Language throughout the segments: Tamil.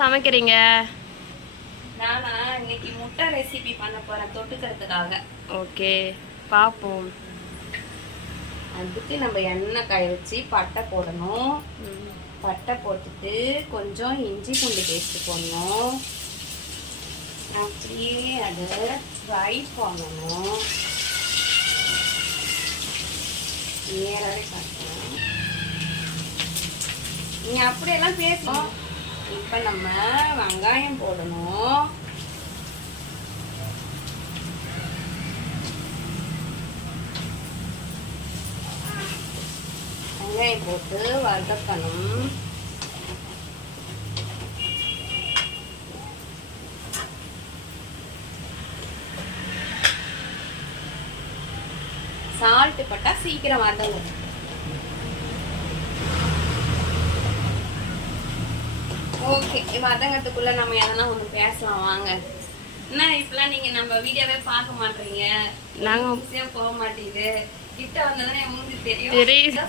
சமைக்கிறீங்க? நானா இன்னைக்கு முட்டை ரெசிபி பண்ண போறேன் தொட்டுக்கிறதுக்காக. ஓகே பார்ப்போம் அதுக்கு நம்ம எண்ணெய் காய வச்சு பட்டை போடணும். பட்டை போட்டுட்டு கொஞ்சம் இஞ்சி பூண்டு பேஸ்ட் போடணும். அப்படியே அதை ஃப்ரை பண்ணணும். நேராகவே காட்டணும் நீ அப்படியெல்லாம் பேசணும். இப்போ நம்ம வெங்காயம் போடணும். வெங்காயம் போட்டு வதக்கணும் சால்ட் பட்டா சீக்கிரம் வதங்கும் ஓகே வதங்கறதுக்குள்ள நம்ம எதனா ஒண்ணு பேசலாம் வாங்க. என்ன இப்பெல்லாம் நீங்க நம்ம வீடியோவே பார்க்க மாட்டீங்க? நாங்க- ஈஸியா போக மாட்டேங்குது. கிட்ட வந்ததுன்னா என் மூஞ்சி தெரியும்.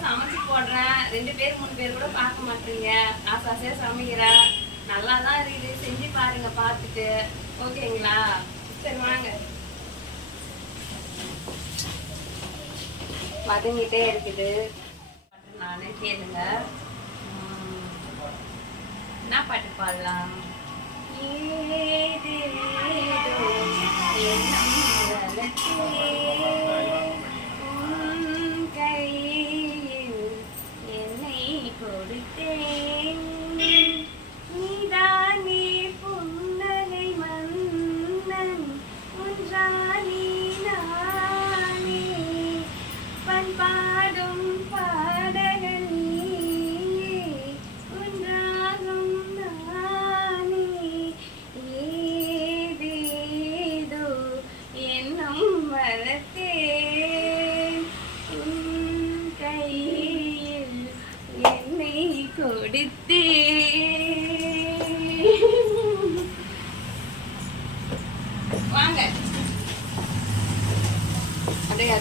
சமைச்சு போடுறேன். ரெண்டு பேர் மூணு பேர் கூட பார்க்க மாட்டீங்க. ஆசை ஆசையா சமைக்கிறேன். நல்லா தான் இருக்குது. செஞ்சு பாருங்க பார்த்துட்டு. ஓகேங்களா? சரி வாங்க. வதங்கிட்டே இருக்குது. நானே கேளுங்க. என்ன பாட்டு பாடலாம்? ஏதேதோ எண்ணம் வளர்த்தே,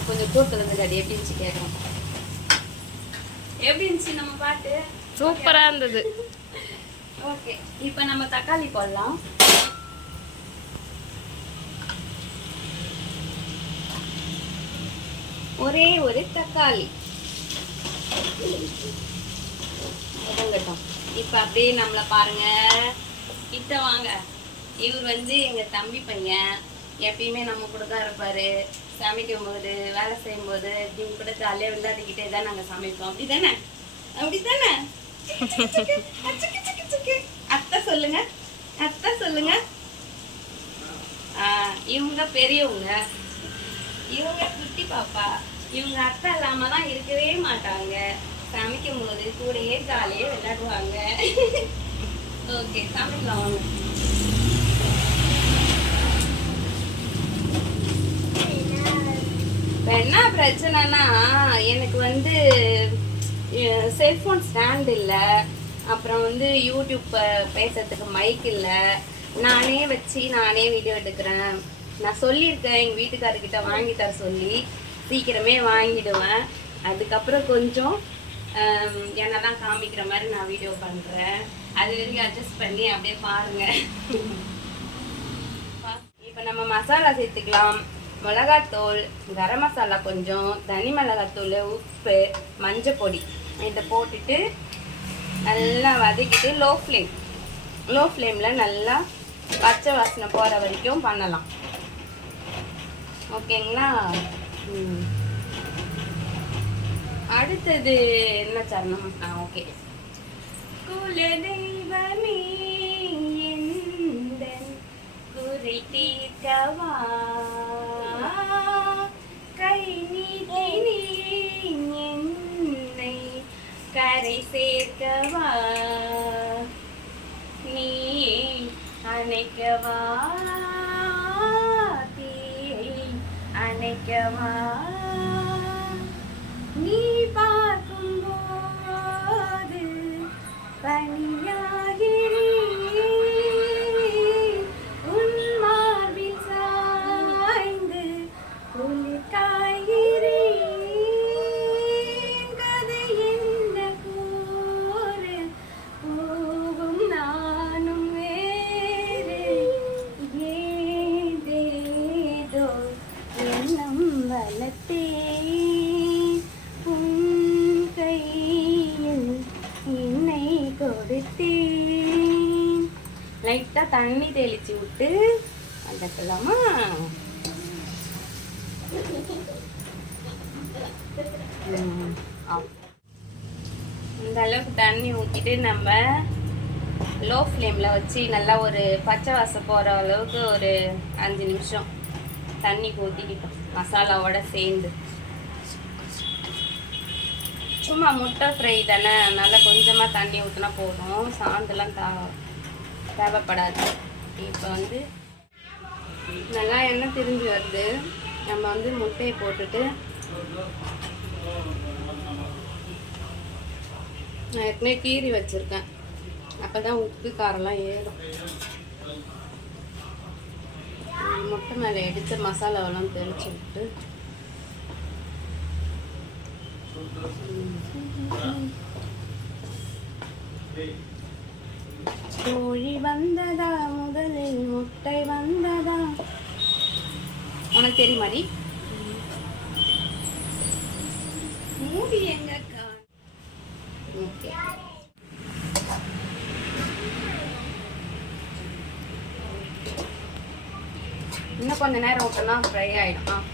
கொஞ்சம் தூக்கல இருந்தது அது எப்படி இருந்துச்சு கேட்கணும். எப்படி இருந்துச்சு நம்ம பாட்டு? சூப்பரா இருந்தது. ஓகே இப்போ நம்ம தக்காளி போடலாம். ஒரே ஒரு தக்காளி. இப்போ அப்படியே நம்மளை பாருங்க. கிட்ட வாங்க. இவர் வந்து எங்க தம்பி பையன். எப்பயுமே நம்ம கூட தான் இருப்பாரு. சமைக்கும் போது வேலை செய்யும் போது இப்படி கூட ஜாலியாக விளையாடிக்கிட்டே தான் நாங்கள் சமைப்போம். அப்படி தானே அப்படி தானே அத்தை சொல்லுங்க. அத்தை சொல்லுங்க. இவங்க பெரியவங்க. இவங்க குட்டி பாப்பா. இவங்க அத்தை இல்லாம தான் இருக்கவே மாட்டாங்க. சமைக்கும் போது கூடயே ஜாலியே விளையாடுவாங்க. ஓகே சமைக்கலாம் வாங்க இப்ப என்ன பிரச்சனைனா எனக்கு வந்து செல்ஃபோன் ஸ்டாண்ட் இல்லை. அப்புறம் வந்து யூடியூப் பேசுறதுக்கு மைக் இல்லை. நானே வச்சு நானே வீடியோ எடுக்கிறேன். நான் சொல்லியிருக்கேன் எங்கள் வீட்டுக்காரர்கிட்ட வாங்கி தர சொல்லி. சீக்கிரமே வாங்கிடுவேன். அதுக்கப்புறம் கொஞ்சம் என்ன தான் காமிக்கிற மாதிரி நான் வீடியோ பண்ணுறேன் அது வரைக்கும் அட்ஜஸ்ட் பண்ணி அப்படியே பாருங்கள் இப்போ நம்ம மசாலா சேர்த்துக்கலாம். மிளகாத்தூள் கரம் மசாலா கொஞ்சம் தனி மிளகாத்தூள் உப்பு மஞ்சள் பொடி. இதை போட்டுட்டு நல்லா வதக்கிட்டு லோ ஃப்ளேம் லோ ஃப்ளேமில் நல்லா பச்சை வாசனை போகிற வரைக்கும் பண்ணலாம். ஓகேங்களா அடுத்தது என்ன சரணம்? ஆ ஓகே குல தெய்வமே குறை தீர்க்கவா? கரை சேர்க்கவா நீ அணைக்கவா தீயை அணைக்கவா லைட்டாக தண்ணி தெளித்து விட்டு வந்துக்கலாமா இந்த அளவுக்கு தண்ணி ஊற்றிட்டு நம்ம லோ ஃப்ளேமில் வச்சு நல்லா ஒரு பச்சை வாசம் போகிற அளவுக்கு ஒரு அஞ்சு நிமிஷம் தண்ணி ஊற்றிக்கிட்டோம் மசாலாவோட சேர்ந்து. சும்மா முட்டை ஃப்ரை தானே அதனால் கொஞ்சமாக தண்ணி ஊற்றினா போதும். சாந்தெல்லாம் தா தேவைப்படாது. இப்போ வந்து நல்லா எண்ணெய் திரிஞ்சு வருது. நம்ம வந்து முட்டையை போட்டுட்டு நான் ஏற்கனவே கீறி வச்சுருக்கேன். அப்போ தான் உப்பு காரம்லாம் ஏறும். முட்டை மேலே எடுத்து மசாலாவெல்லாம் தெளிச்சு விட்டு. கோழி வந்ததா? முதலில் முட்டை வந்ததா? உனக்கு தெரியுமாடி மூடி எங்க ஓகே. இன்னும் கொஞ்ச நேரம் ஓட்டலாம் ஃப்ரை ஆகிடும்